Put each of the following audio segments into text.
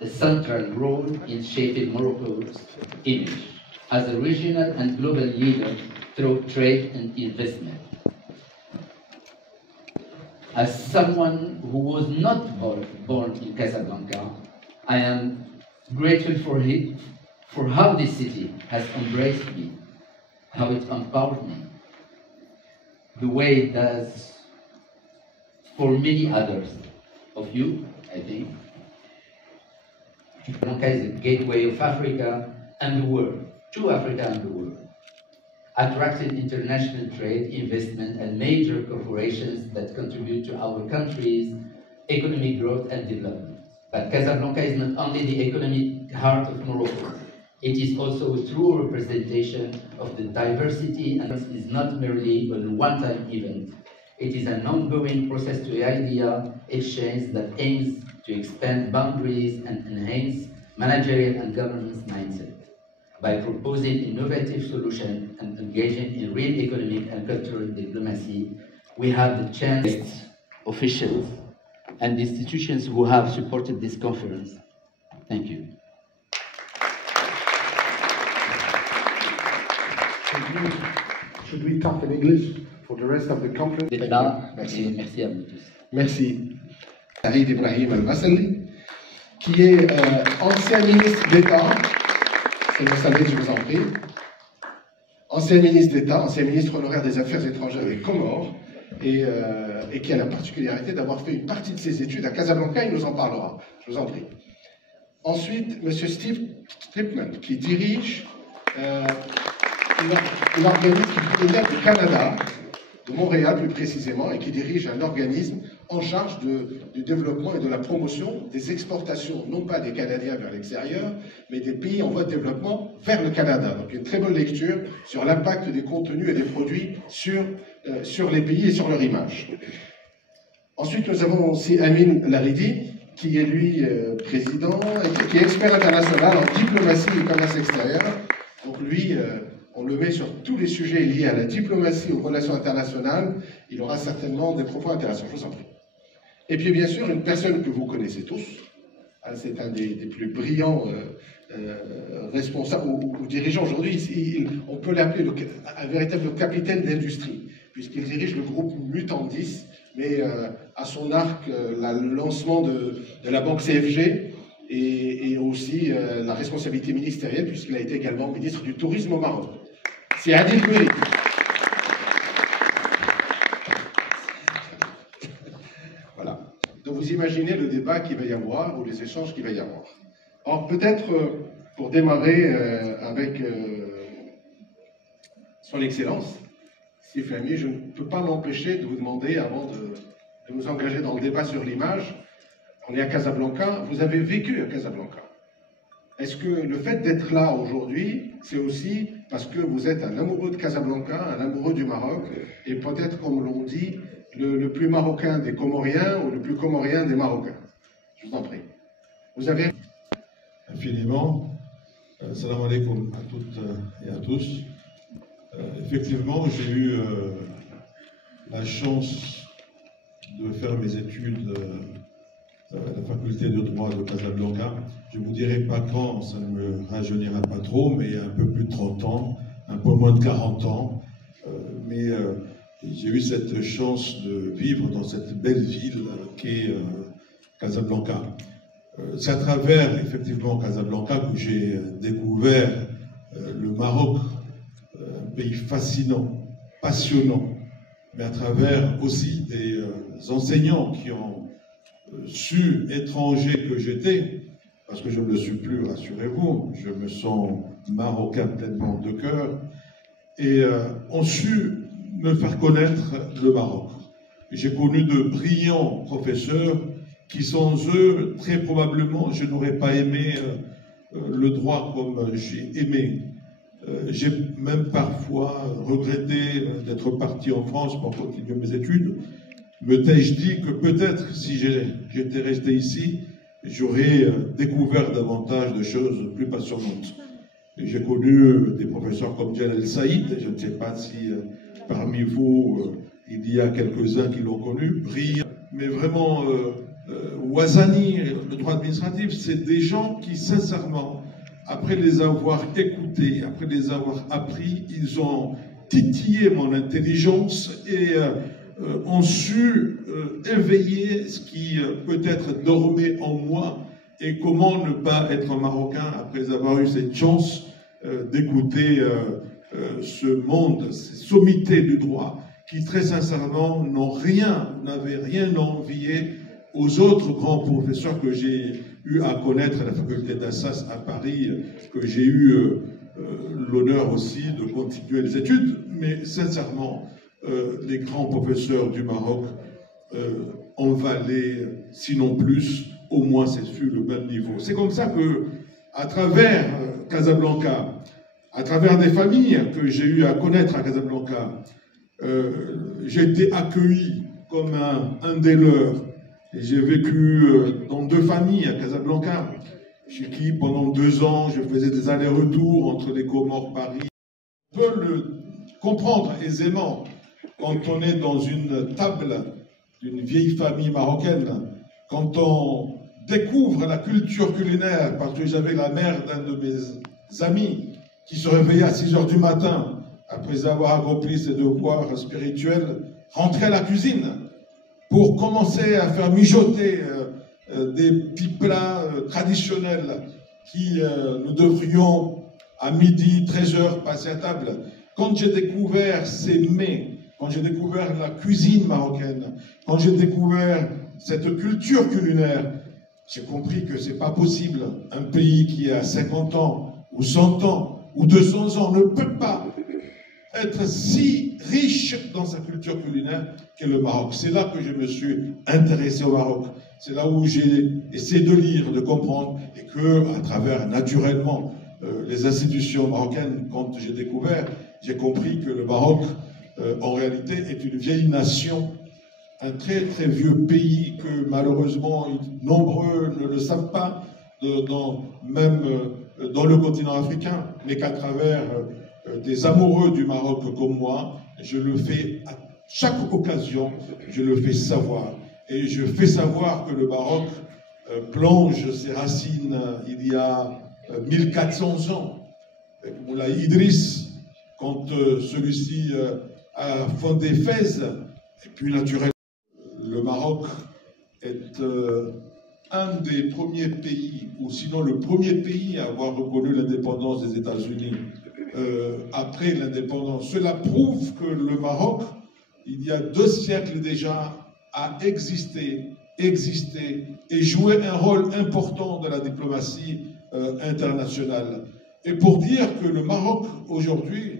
a central role in shaping Morocco's image as a regional and global leader through trade and investment. As someone who was not born in Casablanca, I am grateful for how this city has embraced me, how it empowered me, the way it does for many others of you, I think. Casablanca is the gateway of Africa and the world, to Africa and the world, attracting international trade, investment, and major corporations that contribute to our country's economic growth and development. But Casablanca is not only the economic heart of Morocco, it is also a true representation of the diversity, and is not merely a one-time event. It is an ongoing process to idea exchange that aims to expand boundaries and enhance managerial and governance mindset. By proposing innovative solutions and engaging in real economic and cultural diplomacy, we have the chance, officials and institutions who have supported this conference. Thank you. Should we talk in English for the rest of the conference? Merci. Merci à vous tous. Merci. Saïd Ibrahim Al-Masali, qui est ancien ministre d'État. Vous savez, je vous en prie. Ancien ministre d'État, ancien ministre honoraire des Affaires étrangères des Comores, et qui a la particularité d'avoir fait une partie de ses études à Casablanca, il nous en parlera. Je vous en prie. Ensuite, M. Steve Tripman, qui dirige un organisme qui vient du Canada, de Montréal plus précisément, et qui dirige un organisme en charge du développement et de la promotion des exportations, non pas des Canadiens vers l'extérieur, mais des pays en voie de développement vers le Canada. Donc une très bonne lecture sur l'impact des contenus et des produits sur les pays et sur leur image. Ensuite, nous avons aussi Amin Laridi, qui est lui président, et qui est expert international en diplomatie et commerce extérieur. Donc lui, on le met sur tous les sujets liés à la diplomatie, aux relations internationales. Il aura certainement des propos intéressants, je vous en prie. Et puis bien sûr, une personne que vous connaissez tous, c'est un des plus brillants responsables ou dirigeants aujourd'hui. On peut l'appeler un véritable capitaine d'industrie, puisqu'il dirige le groupe Mutandis, mais à son arc, le lancement de la banque CFG, et aussi la responsabilité ministérielle, puisqu'il a été également ministre du Tourisme au Maroc. C'est Adil Meri. Voilà. Donc vous imaginez le débat qu'il va y avoir, ou les échanges qu'il va y avoir. Alors peut-être, pour démarrer avec son Excellence, Steve Fahmy, je ne peux pas m'empêcher de vous demander, avant de nous engager dans le débat sur l'image, on est à Casablanca, vous avez vécu à Casablanca. Est-ce que le fait d'être là aujourd'hui, c'est aussi parce que vous êtes un amoureux de Casablanca, un amoureux du Maroc, et peut-être, comme l'on dit, le plus marocain des Comoriens ou le plus comorien des Marocains? Je vous en prie. Vous avez... Infiniment. Salam alaikum à toutes et à tous. Effectivement, j'ai eu la chance de faire mes études à la faculté de droit de Casablanca. Je ne vous dirai pas quand, ça ne me rajeunira pas trop, mais il y a un peu plus de 30 ans, un peu moins de 40 ans. Mais j'ai eu cette chance de vivre dans cette belle ville qu'est Casablanca. C'est à travers, effectivement, Casablanca que j'ai découvert le Maroc, un pays fascinant, passionnant, mais à travers aussi des enseignants qui ont su, étranger que j'étais, parce que je ne le suis plus, rassurez-vous, je me sens marocain pleinement de cœur, et ont su me faire connaître le Maroc. J'ai connu de brillants professeurs qui, sans eux, très probablement, je n'aurais pas aimé le droit comme j'ai aimé. J'ai même parfois regretté d'être parti en France pour continuer mes études. Me t'ai-je dit que peut-être, si j'étais resté ici, j'aurais découvert davantage de choses plus passionnantes. J'ai connu des professeurs comme Jalal Saïd, je ne sais pas si parmi vous, il y a quelques-uns qui l'ont connu, brillants, mais vraiment Ouazani, de droit administratif, c'est des gens qui, sincèrement, après les avoir écoutés, après les avoir appris, ils ont titillé mon intelligence et ont su éveiller ce qui peut-être dormait en moi et comment ne pas être marocain après avoir eu cette chance d'écouter ce monde, ces sommités du droit qui très sincèrement n'avaient rien à envier aux autres grands professeurs que j'ai eu à connaître à la faculté d'Assas à Paris, que j'ai eu l'honneur aussi de continuer les études, mais sincèrement, les grands professeurs du Maroc en valaient, sinon plus, au moins c'est sur le même niveau. C'est comme ça que, à travers Casablanca, à travers des familles que j'ai eu à connaître à Casablanca, j'ai été accueilli comme un des leurs. Et j'ai vécu dans 2 familles à Casablanca, chez qui pendant 2 ans je faisais des allers-retours entre les Comores, Paris. On peut le comprendre aisément quand on est dans une table d'une vieille famille marocaine, quand on découvre la culture culinaire, parce que j'avais la mère d'un de mes amis qui se réveillait à 6 heures du matin, après avoir accompli ses devoirs spirituels, rentrer à la cuisine pour commencer à faire mijoter des petits plats traditionnels qui nous devrions à midi, 13h, passer à table. Quand j'ai découvert ces mets, quand j'ai découvert la cuisine marocaine, quand j'ai découvert cette culture culinaire, j'ai compris que c'est pas possible. Un pays qui a 50 ans, ou 100 ans, ou 200 ans ne peut pas être si riche dans sa culture culinaire qu'est le Maroc. C'est là que je me suis intéressé au Maroc. C'est là où j'ai essayé de lire, de comprendre, et que, à travers, naturellement, les institutions marocaines, quand j'ai découvert, j'ai compris que le Maroc, en réalité, est une vieille nation, un très très vieux pays que, malheureusement, nombreux ne le savent pas, même dans le continent africain, mais qu'à travers des amoureux du Maroc comme moi, je le fais à chaque occasion, je le fais savoir. Et je fais savoir que le Maroc plonge ses racines il y a 1400 ans. Moulay Idriss, quand celui-ci a fondé Fès, et puis naturellement, le Maroc est un des premiers pays, ou sinon le premier pays à avoir reconnu l'indépendance des États-Unis après l'indépendance. Cela prouve que le Maroc, il y a 2 siècles déjà, a existé et joué un rôle important dans la diplomatie internationale. Et pour dire que le Maroc, aujourd'hui,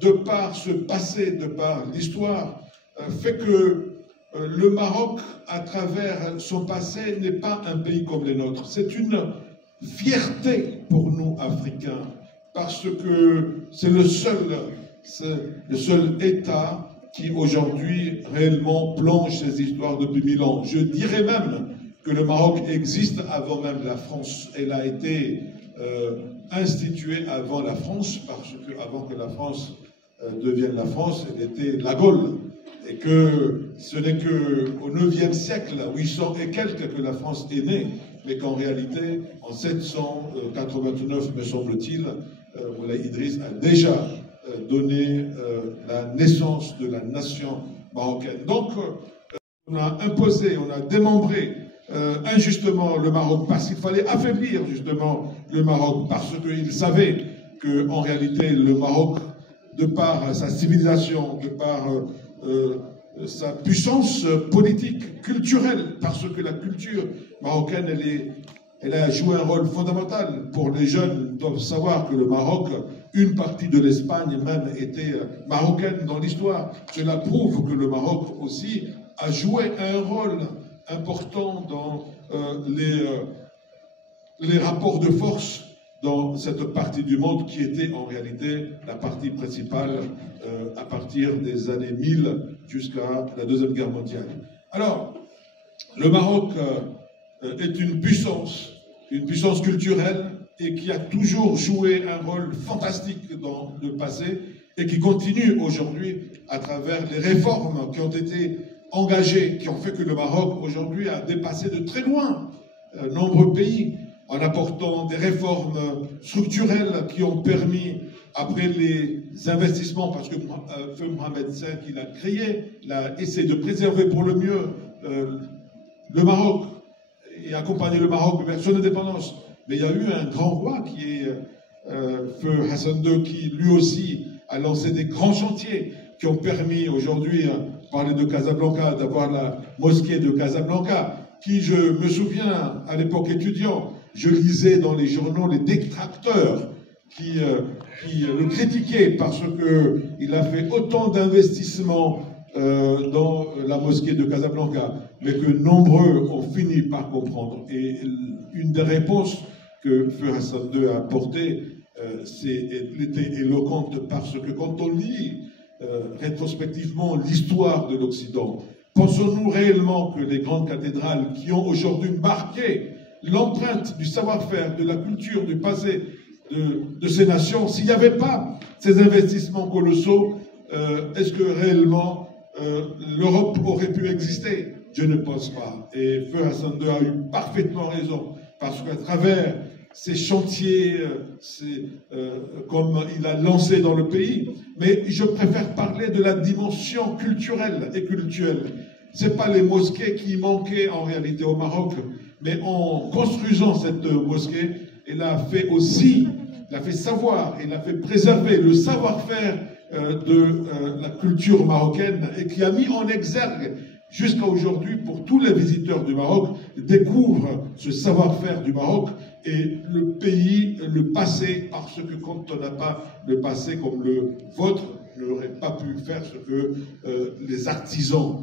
de par ce passé, de par l'histoire, fait que le Maroc, à travers son passé, n'est pas un pays comme les nôtres. C'est une fierté pour nous, Africains, parce que c'est le seul État qui, aujourd'hui, réellement plonge ses histoires depuis 1000 ans. Je dirais même que le Maroc existe avant même la France. Elle a été instituée avant la France, parce que avant que la France devienne la France, elle était la Gaule. Et que ce n'est qu'au IXe siècle, 800 et quelques, que la France est née, mais qu'en réalité, en 789, me semble-t-il, Moulay Idriss a déjà donné la naissance de la nation marocaine. Donc, on a imposé, on a démembré injustement le Maroc, parce qu'il fallait affaiblir justement le Maroc, parce qu'il savait qu'en réalité, le Maroc, de par sa civilisation, de par sa puissance politique, culturelle, parce que la culture marocaine, elle a joué un rôle fondamental. Pour les jeunes, doivent savoir que le Maroc, une partie de l'Espagne même était marocaine dans l'histoire. Cela prouve que le Maroc aussi a joué un rôle important dans les rapports de force dans cette partie du monde qui était en réalité la partie principale à partir des années 1000 jusqu'à la Deuxième Guerre mondiale. Alors, le Maroc est une puissance culturelle et qui a toujours joué un rôle fantastique dans le passé et qui continue aujourd'hui à travers les réformes qui ont été engagées, qui ont fait que le Maroc aujourd'hui a dépassé de très loin nombreux pays en apportant des réformes structurelles qui ont permis, après les investissements, parce que Feu Mohamed V, il a créé, il a essayé de préserver pour le mieux le Maroc et accompagner le Maroc vers son indépendance. Mais il y a eu un grand roi qui est Feu Hassan II, qui lui aussi a lancé des grands chantiers qui ont permis aujourd'hui, parler de Casablanca, d'avoir la mosquée de Casablanca, qui, je me souviens, à l'époque étudiant, je lisais dans les journaux les détracteurs qui le critiquaient parce qu'il a fait autant d'investissements dans la mosquée de Casablanca, mais que nombreux ont fini par comprendre. Et une des réponses que Feu Hassan II a apportées, était éloquente parce que quand on lit rétrospectivement l'histoire de l'Occident, pensons-nous réellement que les grandes cathédrales qui ont aujourd'hui marqué l'empreinte du savoir-faire, de la culture, du passé de ces nations, s'il n'y avait pas ces investissements colossaux, est-ce que réellement l'Europe aurait pu exister? Je ne pense pas. Et Feu Hassan II a eu parfaitement raison, parce qu'à travers ces chantiers, comme il a lancé dans le pays, mais je préfère parler de la dimension culturelle et culturelle. Ce n'est pas les mosquées qui manquaient en réalité au Maroc, mais en construisant cette mosquée, il a fait aussi, il a fait savoir, il a fait préserver le savoir-faire de la culture marocaine et qui a mis en exergue jusqu'à aujourd'hui, pour tous les visiteurs du Maroc, découvrent ce savoir-faire du Maroc et le pays, le passé, parce que quand on n'a pas le passé comme le vôtre, n'aurait pas pu faire ce que les artisans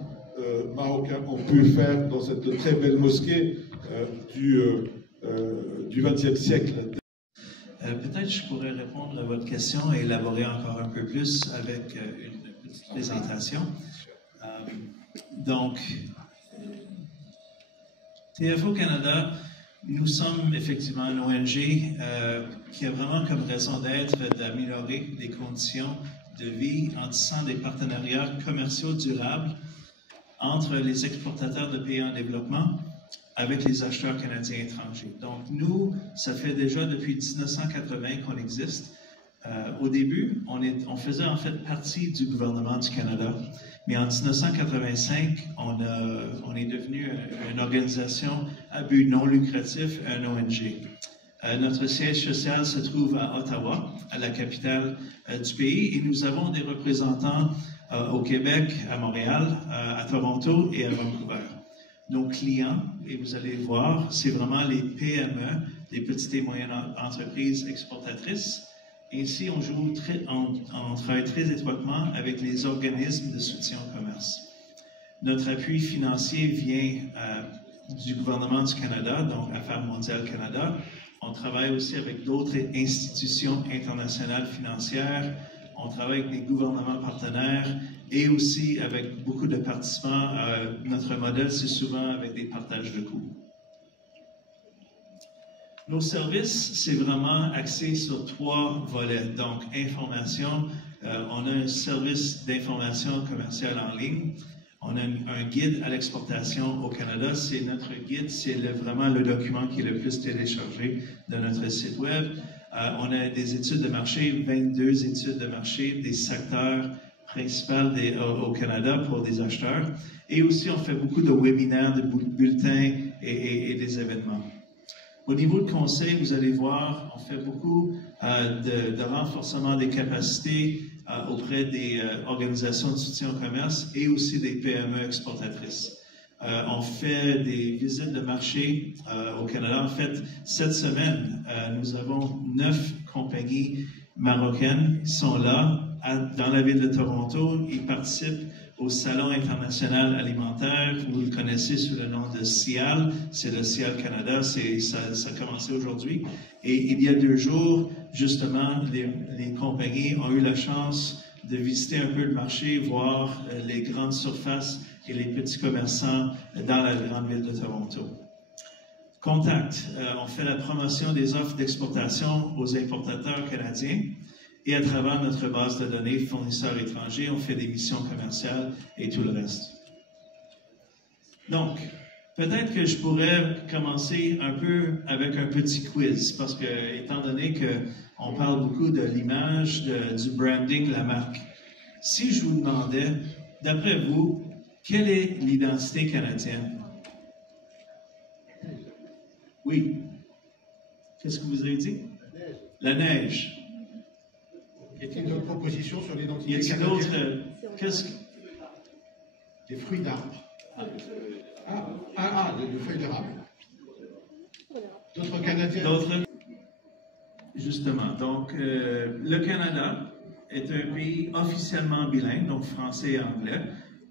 marocains ont pu faire dans cette très belle mosquée du XXe siècle. Peut-être je pourrais répondre à votre question et élaborer encore un peu plus avec une petite présentation. Donc, TFO Canada, nous sommes effectivement une ONG qui a vraiment comme raison d'être d'améliorer les conditions de vie en tissant des partenariats commerciaux durables entre les exportateurs de pays en développement avec les acheteurs canadiens étrangers. Donc nous, ça fait déjà depuis 1980 qu'on existe. Au début, on faisait en fait partie du gouvernement du Canada, mais en 1985, on est devenu une organisation à but non lucratif, un ONG. Notre siège social se trouve à Ottawa, à la capitale du pays, et nous avons des représentants au Québec, à Montréal, à Toronto et à Vancouver. Nos clients, et vous allez voir, c'est vraiment les PME, les petites et moyennes entreprises exportatrices. Ainsi, on travaille très étroitement avec les organismes de soutien au commerce. Notre appui financier vient du gouvernement du Canada, donc Affaires mondiales Canada. On travaille aussi avec d'autres institutions internationales financières. On travaille avec des gouvernements partenaires et aussi avec beaucoup de participants. Notre modèle, c'est souvent avec des partages de coûts. Nos services, c'est vraiment axé sur 3 volets. Donc, information, on a un service d'information commerciale en ligne. On a un guide à l'exportation au Canada. C'est notre guide, c'est vraiment le document qui est le plus téléchargé de notre site web. On a des études de marché, 22 études de marché des secteurs principaux au Canada pour des acheteurs. Et aussi, on fait beaucoup de webinaires, de bulletins et des événements. Au niveau de conseil, vous allez voir, on fait beaucoup de renforcement des capacités auprès des organisations de soutien au commerce et aussi des PME exportatrices. On fait des visites de marché au Canada. En fait, cette semaine, nous avons 9 compagnies marocaines qui sont là dans la ville de Toronto. Ils participent au Salon international alimentaire. Vous le connaissez sous le nom de CIAL. C'est le CIAL Canada. Ça a commencé aujourd'hui. Et il y a 2 jours, justement, les compagnies ont eu la chance de visiter un peu le marché, voir les grandes surfaces et les petits commerçants dans la grande ville de Toronto. Contact. On fait la promotion des offres d'exportation aux importateurs canadiens. Et à travers notre base de données fournisseurs étrangers, on fait des missions commerciales et tout le reste. Donc, Peut-être que je pourrais commencer un peu avec un petit quiz, parce que, étant donné qu'on parle beaucoup de l'image, du branding de la marque, si je vous demandais, d'après vous, quelle est l'identité canadienne? Oui. Qu'est-ce que vous avez dit? La neige. Y a-t-il d'autres propositions sur Y l'identité a-t-il canadienne? d'autres... Qu'est-ce que... Des fruits d'arbres. De feuilles d'érable. D'autres Canadiens? D'autres? Justement. Donc, le Canada est un pays officiellement bilingue, donc français et anglais,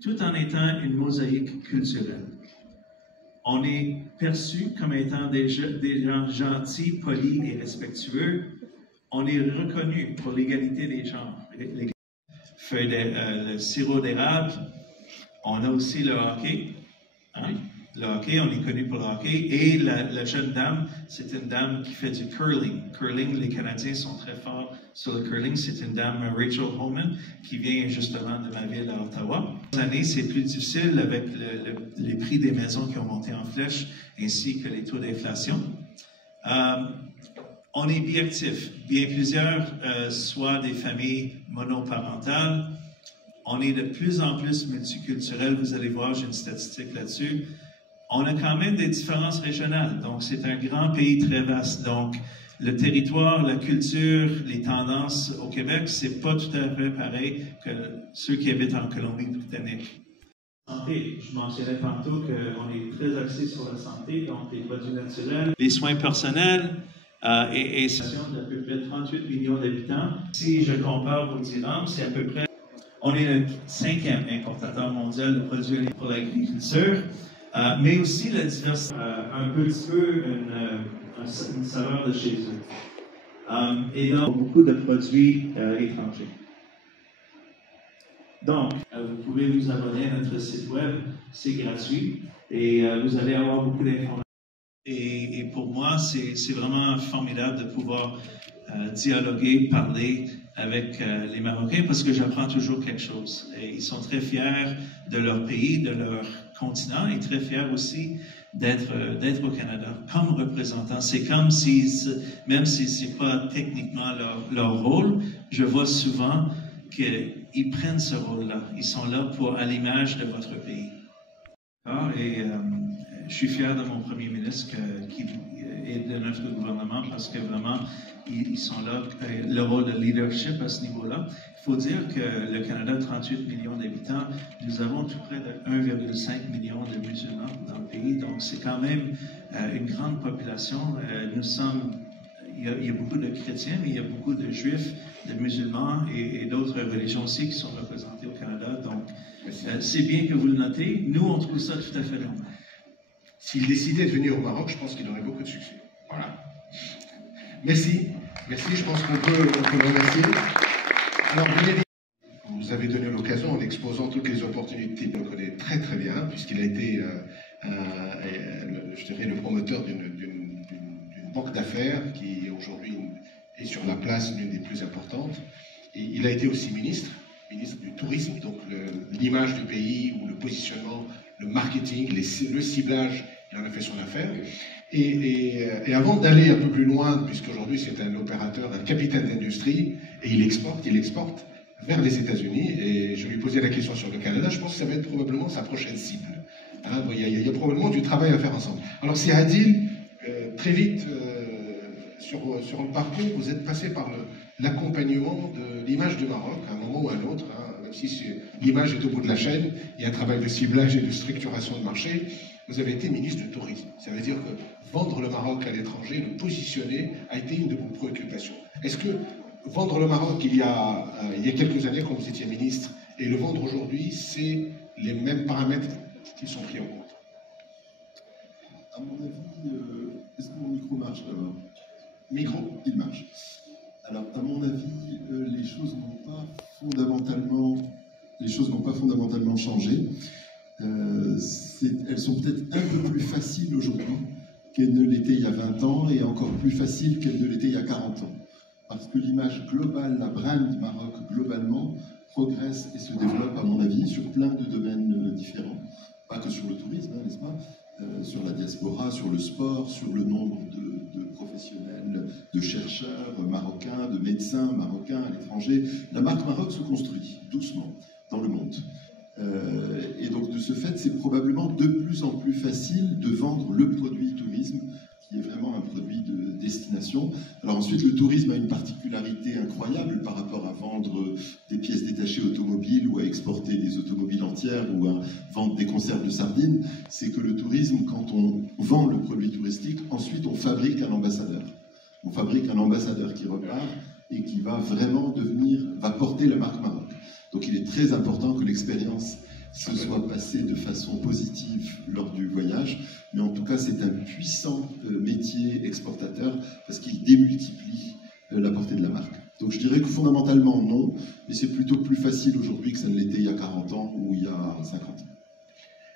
tout en étant une mosaïque culturelle. On est perçu comme étant des gens gentils, polis et respectueux. On est reconnu pour l'égalité des genres. Le sirop d'érable. On a aussi le hockey. Hein? Le hockey, on est connu pour le hockey. Et la jeune dame, c'est une dame qui fait du curling. Curling, les Canadiens sont très forts sur le curling. C'est une dame, Rachel Homan, qui vient justement de ma ville à Ottawa. Cette année, c'est plus difficile avec les prix des maisons qui ont monté en flèche, ainsi que les taux d'inflation. On est biactifs. Bien plusieurs, soit des familles monoparentales. On est de plus en plus multiculturel. Vous allez voir, j'ai une statistique là-dessus. On a quand même des différences régionales. Donc, c'est un grand pays très vaste. Donc, le territoire, la culture, les tendances au Québec, c'est pas tout à fait pareil que ceux qui habitent en Colombie-Britannique. Santé, je mentionnais tantôt qu'on est très axé sur la santé, donc les produits naturels, les soins personnels, et c'est d'à peu près 38 millions d'habitants. Si je compare au dirham, c'est à peu près... On est le 5e importateur mondial de produits pour l'agriculture, mais aussi la diversité, un petit peu une saveur de chez eux. Et donc, beaucoup de produits étrangers. Donc, vous pouvez vous abonner à notre site web, c'est gratuit, et vous allez avoir beaucoup d'informations. Et pour moi, c'est vraiment formidable de pouvoir dialoguer, parler avec les Marocains parce que j'apprends toujours quelque chose. Et ils sont très fiers de leur pays, de leur continent et très fiers aussi d'être au Canada comme représentants. C'est comme si, même si ce n'est pas techniquement leur rôle, je vois souvent qu'ils prennent ce rôle-là. Ils sont là à l'image de votre pays. Et je suis fier de mon premier ministre et de notre gouvernement parce que vraiment, ils sont là, le rôle de leadership à ce niveau-là. Il faut dire que le Canada a 38 millions d'habitants. Nous avons tout près de 1,5 million de musulmans dans le pays. Donc, c'est quand même une grande population. Il y a beaucoup de chrétiens, mais il y a beaucoup de juifs, de musulmans et d'autres religions aussi qui sont représentées au Canada. Donc, c'est bien que vous le notez. Nous, on trouve ça tout à fait normal. S'il décidait de venir au Maroc, je pense qu'il aurait beaucoup de succès. Voilà. Merci. Merci, je pense qu'on peut le remercier. Alors, vous avez donné l'occasion, en exposant toutes les opportunités, je le connais très très bien, puisqu'il a été, je dirais, le promoteur d'une banque d'affaires qui aujourd'hui est sur la place l'une des plus importantes. Et il a été aussi ministre du tourisme, donc l'image du pays, ou le positionnement, le marketing, le ciblage, il en a fait son affaire. Et avant d'aller un peu plus loin, puisqu'aujourd'hui c'est un opérateur, un capitaine d'industrie, et il exporte vers les États-Unis, et je lui posais la question sur le Canada, je pense que ça va être probablement sa prochaine cible. Hein, il y a probablement du travail à faire ensemble. Alors c'est Adil, très vite, sur le parcours, vous êtes passé par l'accompagnement de l'image du Maroc, à un moment ou à un autre, hein, même si l'image est au bout de la chaîne, il y a un travail de ciblage et de structuration de marché. Vous avez été ministre du Tourisme. Ça veut dire que vendre le Maroc à l'étranger, le positionner, a été une de vos préoccupations. Est-ce que vendre le Maroc il y a quelques années, quand vous étiez ministre, et le vendre aujourd'hui, c'est les mêmes paramètres qui sont pris en compte? À mon avis, est-ce que mon micro marche d'abord? Micro, il marche. Alors, à mon avis, les choses n'ont pas fondamentalement changé. Elles sont peut-être un peu plus faciles aujourd'hui qu'elles ne l'étaient il y a 20 ans et encore plus faciles qu'elles ne l'étaient il y a 40 ans. Parce que l'image globale, la brand Maroc globalement, progresse et se développe, à mon avis, sur plein de domaines différents. Pas que sur le tourisme, hein, n'est-ce pas? sur la diaspora, sur le sport, sur le nombre de professionnels, de chercheurs marocains, de médecins marocains à l'étranger. La marque Maroc se construit doucement dans le monde. Et donc de ce fait, c'est probablement de plus en plus facile de vendre le produit tourisme, qui est vraiment un produit de destination. Alors ensuite, le tourisme a une particularité incroyable par rapport à vendre des pièces détachées automobiles ou à exporter des automobiles entières ou à vendre des conserves de sardines. C'est que le tourisme, quand on vend le produit touristique, ensuite on fabrique un ambassadeur. On fabrique un ambassadeur qui repart et qui va vraiment va porter la marque Maroc. Donc il est très important que l'expérience se soit passée de façon positive lors du voyage, mais en tout cas c'est un puissant métier exportateur parce qu'il démultiplie la portée de la marque. Donc je dirais que fondamentalement non, mais c'est plutôt plus facile aujourd'hui que ça ne l'était il y a 40 ans ou il y a 50 ans.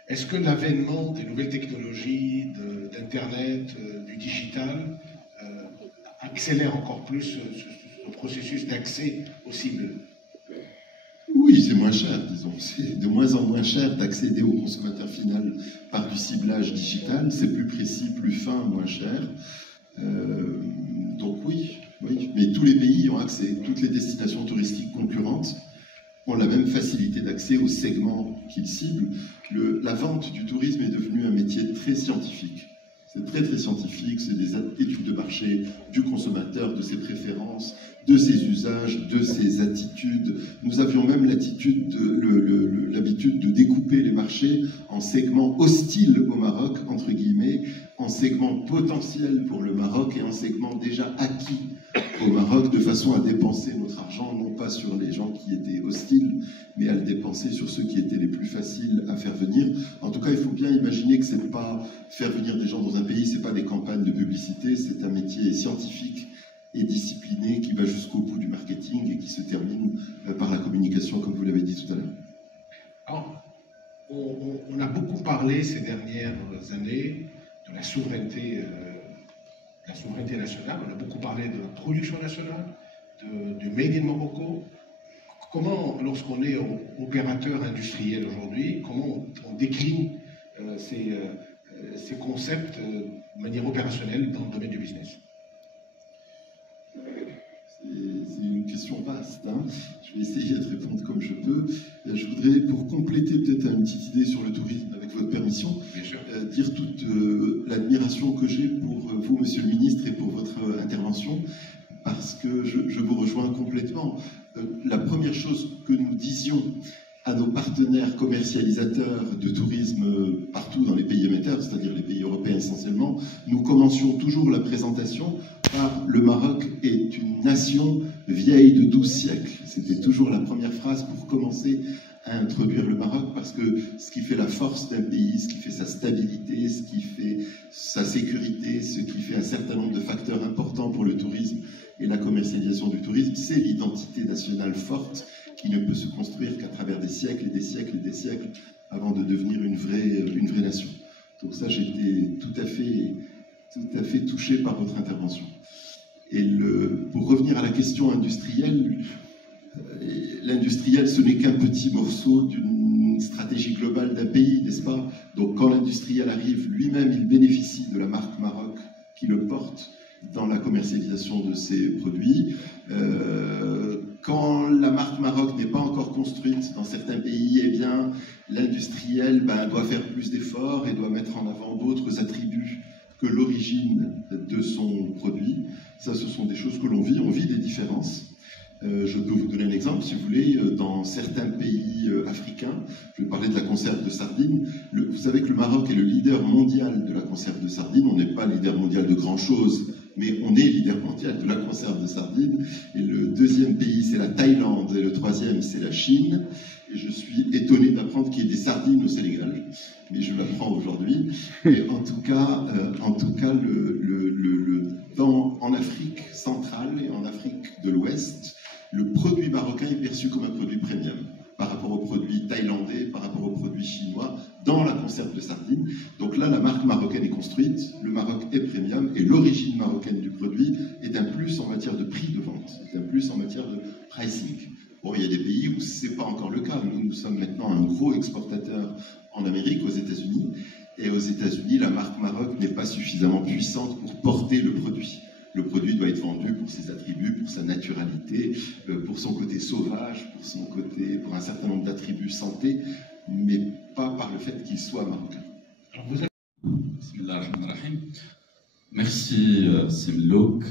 Est-ce que l'avènement des nouvelles technologies, d'Internet, du digital, accélère encore plus ce processus d'accès aux cibles? Oui, c'est moins cher, disons. C'est de moins en moins cher d'accéder au consommateur final par du ciblage digital. C'est plus précis, plus fin, moins cher. Donc oui, mais tous les pays ont accès. Toutes les destinations touristiques concurrentes ont la même facilité d'accès aux segments qu'ils ciblent. La vente du tourisme est devenue un métier très scientifique. C'est très très scientifique, c'est des études de marché du consommateur, de ses préférences, de ses usages, de ses attitudes. Nous avions même l'habitude de découper les marchés en segments hostiles au Maroc, entre guillemets, en segments potentiels pour le Maroc et en segments déjà acquis au Maroc, de façon à dépenser notre argent, non pas sur les gens qui étaient hostiles, mais à le dépenser sur ceux qui étaient les plus faciles à faire venir. En tout cas, il faut bien imaginer que c'est pas faire venir des gens dans un pays, c'est pas des campagnes de publicité, c'est un métier scientifique et discipliné qui va jusqu'au bout du marketing et qui se termine par la communication, comme vous l'avez dit tout à l'heure. Alors, on a beaucoup parlé ces dernières années de la souveraineté nationale, on a beaucoup parlé de la production nationale, de Made in Morocco. Comment, lorsqu'on est opérateur industriel aujourd'hui, comment on décline ces concepts de manière opérationnelle dans le domaine du business? C'est une question vaste, hein. Je vais essayer de répondre comme je peux. Je voudrais, pour compléter peut-être une petite idée sur le tourisme, avec votre permission, dire toute l'admiration que j'ai pour vous, Monsieur le Ministre, et pour votre intervention, parce que je vous rejoins complètement. La première chose que nous disions à nos partenaires commercialisateurs de tourisme partout dans les pays émetteurs, c'est-à-dire les pays européens essentiellement, nous commencions toujours la présentation par « Le Maroc est une nation vieille de 12 siècles ». C'était toujours la première phrase pour commencer à introduire le Maroc, parce que ce qui fait la force d'un pays, ce qui fait sa stabilité, ce qui fait sa sécurité, ce qui fait un certain nombre de facteurs importants pour le tourisme et la commercialisation du tourisme, c'est l'identité nationale forte qui ne peut se construire qu'à travers des siècles et des siècles et des siècles avant de devenir une vraie nation. Donc ça, j'étais tout à fait touché par votre intervention. Et pour revenir à la question industrielle, l'industriel, ce n'est qu'un petit morceau d'une stratégie globale d'un pays, n'est-ce pas? Donc quand l'industriel arrive, lui-même, il bénéficie de la marque Maroc qui le porte dans la commercialisation de ses produits. Quand la marque Maroc n'est pas encore construite dans certains pays, eh bien, l'industriel doit faire plus d'efforts et doit mettre en avant d'autres attributs que l'origine de son produit. Ça, ce sont des choses que l'on vit. On vit des différences. Je peux vous donner un exemple, si vous voulez. Dans certains pays africains, je vais parler de la conserve de sardines. Vous savez que le Maroc est le leader mondial de la conserve de sardines. On n'est pas leader mondial de grand-chose, mais on est leader mondial de la conserve de sardines. Et le deuxième pays, c'est la Thaïlande, et le troisième, c'est la Chine. Et je suis étonné d'apprendre qu'il y ait des sardines au Sénégal, mais je l'apprends aujourd'hui. Et en tout cas, en Afrique centrale et en Afrique de l'Ouest, le produit marocain est perçu comme un produit premium par rapport aux produits thaïlandais, par rapport aux produits chinois, dans la conserve de sardines. Donc là, la marque marocaine est construite, le Maroc est premium, et l'origine marocaine du produit est un plus en matière de prix de vente, est un plus en matière de pricing. Bon, il y a des pays où ce n'est pas encore le cas. Nous sommes maintenant un gros exportateur en Amérique, aux États-Unis, Et aux États-Unis, la marque Maroc n'est pas suffisamment puissante pour porter le produit. Le produit doit être vendu pour ses attributs, pour sa naturalité, pour son côté sauvage, pour un certain nombre d'attributs santé, mais pas par le fait qu'il soit marocain. Merci Simlouk,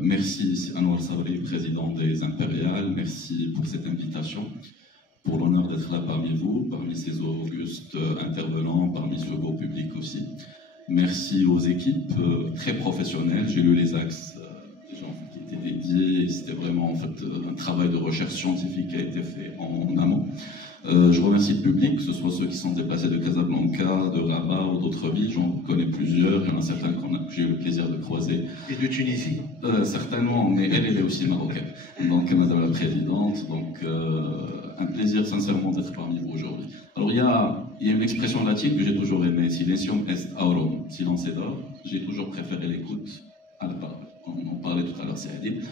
merci Anwar Sabri, président des Impériales, merci pour cette invitation, pour l'honneur d'être là parmi vous, parmi ces augustes intervenants, parmi ce beau public aussi. Merci aux équipes très professionnelles, j'ai lu les axes des gens qui étaient dédiés, c'était vraiment en fait un travail de recherche scientifique qui a été fait en amont. Je remercie le public, que ce soit ceux qui sont déplacés de Casablanca, de Rabat ou d'autres villes, j'en connais plusieurs, il y en a certains que j'ai eu le plaisir de croiser. Et de Tunisie certainement, mais elle est aussi marocaine, donc Madame la Présidente, donc un plaisir sincèrement d'être parmi vous aujourd'hui. Alors il y a une expression latine que j'ai toujours aimée, silentium est aurum, silence est d'or, j'ai toujours préféré l'écoute à la parole, on en parlait tout à l'heure, c'est Adil.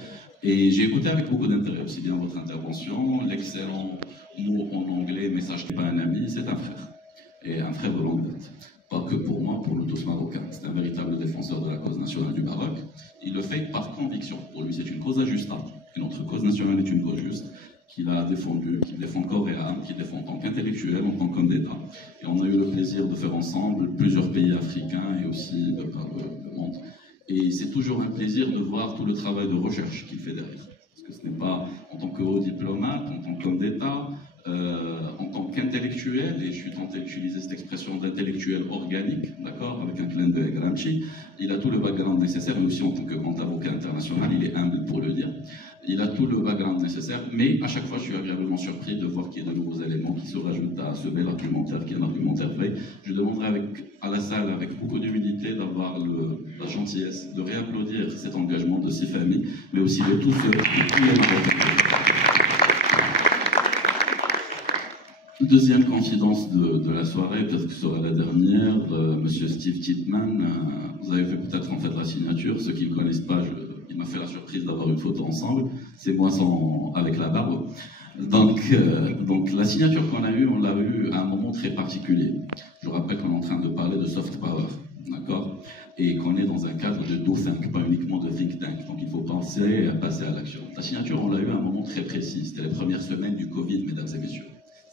Et j'ai écouté avec beaucoup d'intérêt aussi bien votre intervention, l'excellent mot en anglais, message n'est pas un ami, c'est un frère. Et un frère de longue date. Pas que pour moi, pour nous tous Marocains. C'est un véritable défenseur de la cause nationale du Maroc. Il le fait par conviction. Pour lui, c'est une cause ajustable. Et notre cause nationale est une cause juste, qu'il a défendue, qu'il défend corps et âme, qu'il défend en tant qu'intellectuel, en tant qu'homme d'État. Et on a eu le plaisir de faire ensemble plusieurs pays africains et aussi de par le monde. Et c'est toujours un plaisir de voir tout le travail de recherche qu'il fait derrière. Parce que ce n'est pas en tant que haut diplomate, en tant qu'homme d'État, en tant qu'intellectuel, et je suis tenté d'utiliser cette expression d'intellectuel organique, d'accord, avec un clin d'œil à Gramsci, il a tout le background nécessaire, mais aussi en tant que grand avocat international, il est humble pour le dire. Il a tout le background nécessaire, mais à chaque fois, je suis agréablement surpris de voir qu'il y a de nouveaux éléments qui se rajoutent à ce bel argumentaire qui est un argumentaire vrai. Je demanderai à la salle, avec beaucoup d'humilité, d'avoir la gentillesse de réapplaudir cet engagement de ces familles, mais aussi de tous ceux qui les Marocains. Deuxième confidence de la soirée, peut-être que ce sera la dernière, Monsieur Steve Titman, vous avez vu peut-être en fait la signature, ceux qui ne me connaissent pas, il m'a fait la surprise d'avoir une photo ensemble, c'est moi avec la barbe. Donc la signature qu'on a eue, on l'a eue à un moment très particulier. Je vous rappelle qu'on est en train de parler de soft power, d'accord, et qu'on est dans un cadre de do think, pas uniquement de think tank, donc il faut penser à passer à l'action. La signature, on l'a eue à un moment très précis, c'était les premières semaines du Covid, mesdames et messieurs.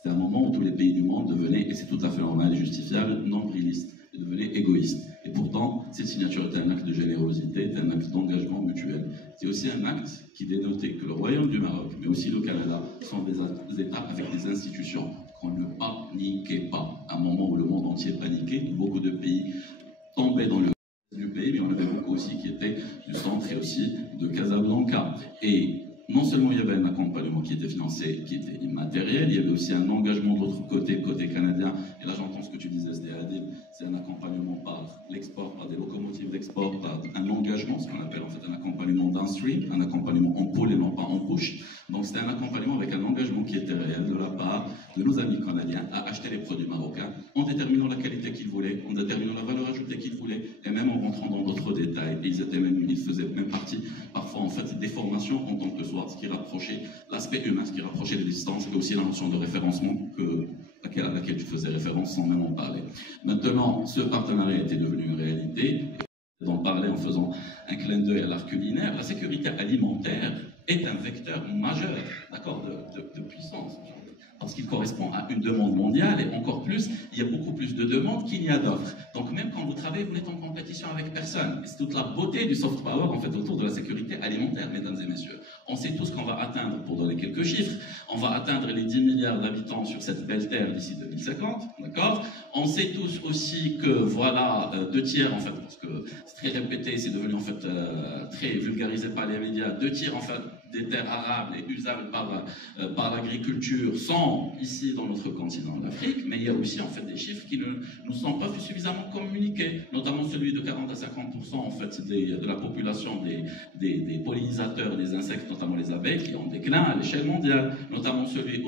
C'est un moment où tous les pays du monde devenaient, et c'est tout à fait normal et justifiable, nombrilistes, et devenaient égoïstes. Et pourtant, cette signature était un acte de générosité, était un acte d'engagement mutuel. C'est aussi un acte qui dénotait que le Royaume du Maroc, mais aussi le Canada, sont des États avec des institutions qu'on ne paniquait pas. À un moment où le monde entier paniquait, beaucoup de pays tombaient dans le du pays, mais on avait beaucoup aussi qui étaient du centre et aussi de Casablanca. Et non seulement il y avait un accompagnement qui était financé, qui était immatériel, il y avait aussi un engagement de l'autre côté, côté canadien. Et là, j'entends ce que tu disais, Adil, c'est un accompagnement par l'export, par des locomotives d'export, par un engagement, ce qu'on appelle en fait un accompagnement downstream, un accompagnement en pull et non pas en push. Donc c'était un accompagnement avec un engagement qui était réel de la part de nos amis canadiens à acheter les produits marocains en déterminant la qualité qu'ils voulaient, en déterminant la valeur ajoutée qu'ils voulaient, et même en rentrant dans d'autres détails. Et ils faisaient même partie, parfois en fait, des formations en tant que SWOT, ce qui rapprochait l'aspect humain, ce qui rapprochait les distances, et aussi la notion de référencement à laquelle tu faisais référence sans même en parler. Maintenant, ce partenariat était devenu une réalité. D'en parler en faisant un clin d'œil à l'art culinaire, la sécurité alimentaire est un vecteur majeur, d'accord, de puissance. Parce qu'il correspond à une demande mondiale, et encore plus, il y a beaucoup plus de demandes qu'il n'y a d'offres. Donc même quand vous travaillez, vous n'êtes en compétition avec personne. Et c'est toute la beauté du soft power, en fait, autour de la sécurité alimentaire, mesdames et messieurs. On sait tous qu'on va atteindre, pour donner quelques chiffres, on va atteindre les 10 milliards d'habitants sur cette belle terre d'ici 2050, d'accord? On sait tous aussi que, voilà, 2 tiers, en fait, parce que c'est très répété, c'est devenu, en fait, très vulgarisé par les médias, 2 tiers, en fait, des terres arables et usables par l'agriculture sont ici dans notre continent d'Afrique, mais il y a aussi en fait des chiffres qui ne nous sont pas suffisamment communiqués, notamment celui de 40 à 50% en fait de la population des pollinisateurs, des insectes, notamment les abeilles, qui ont déclin à l'échelle mondiale, notamment celui